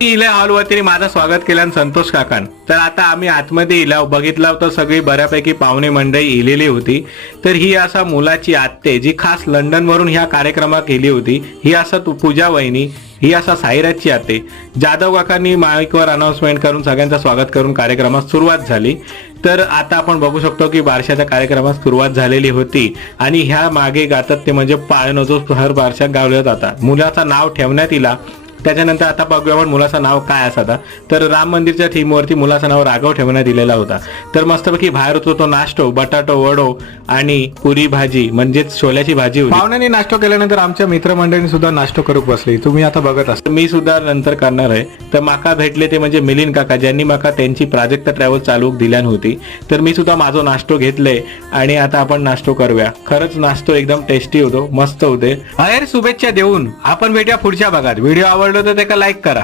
इले हॉलवरती माझं स्वागत केलं आणि संतोष काकान. तर आता आम्ही आतमध्ये इला बघितला तर सगळी बऱ्यापैकी पाहुणे मंडळी इलेली होती. तर ही असा मुलाची आत्ते जी खास लंडन वरून ह्या कार्यक्रमात केली होती. ही असा पूजा वहिनी, ही असा साईराजची आते. जाधव काकांनी माईकवर अनाउन्समेंट करून सगळ्यांचं स्वागत करून कार्यक्रमास सुरुवात झाली. तर आता आपण बघू शकतो की बारशाच्या कार्यक्रमास सुरुवात झालेली होती आणि ह्या मागे गातात ते म्हणजे पाळणं जो हर बारशात गावला जाता. मुलाचं नाव ठेवण्यात इला. त्याच्यानंतर आता बघूया आपण मुलाचं नाव काय असाता. तर राम मंदिरच्या थीमवरती मुलाचं नाव राघव ठेवण्यात दिलेला होता. तर मस्तपैकी बाहेर होतो तो नाश्तो, बटाटो वडो आणि पुरी भाजी म्हणजेच छोल्याची भाजी होती. पाहुण्यांनी नाश्तो केल्यानंतर आमच्या मित्रमंडळींनी सुद्धा नाश्तो करू बसली. तुम्ही आता बघत असता. मी सुद्धा नंतर करणार आहे. तर माका भेटले ते म्हणजे मिलिंद काका, ज्यांनी माका त्यांची प्राजक्त ट्रॅव्हल चालू दिल्यान होती. तर मी सुद्धा माझो नाश्तो घेतले आणि आता आपण नाश्तो करूया. खरंच नाश्तो एकदम टेस्टी होतो, मस्त होते. अहेर शुभेच्छा देऊन आपण भेटूया पुढच्या भागात. व्हिडिओ आवडला तर त्याला लाईक करा.